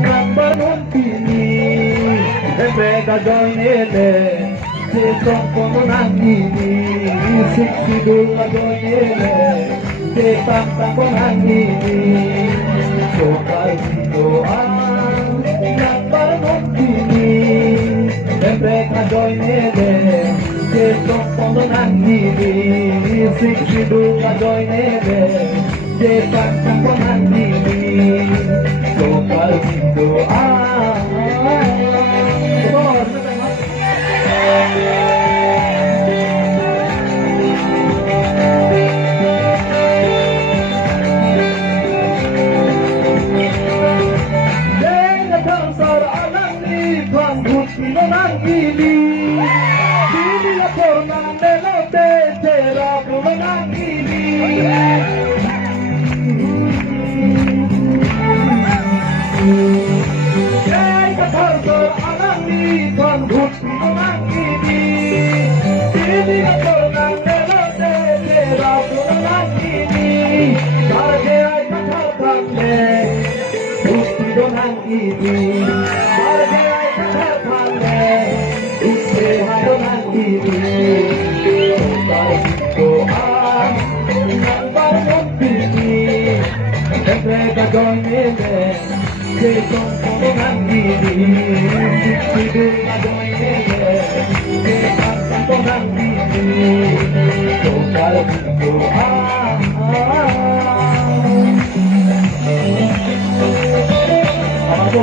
Nambaron pini Siyempre gagawin nila Sitong puno ng hini Siksidul gagawin nila Sitang ko ng hini So kahito ang Nambaron pini Siyempre gagawin nila Sitong puno ng hini Siksidul gagawin nila Sitang ko ng hini So kahito ang Sino ng ili Dili la forma ng melote Tera puno ng ili Kay katarso alang lipan Sino ng ili Dili la forma ng melote Tera puno ng ili Karge ay katarpande Sino ng ili Karge ay katarpande Istihado ng ili Kahito ang Nambaron pini Siyempre gagawin nila Sitong puno ng ili Siksidul gagawin nila Sitang puno ng ili So kahito ang Mga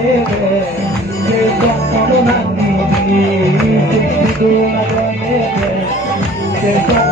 nila Sitong puno ng ili Siksidul gagawin nila Sitang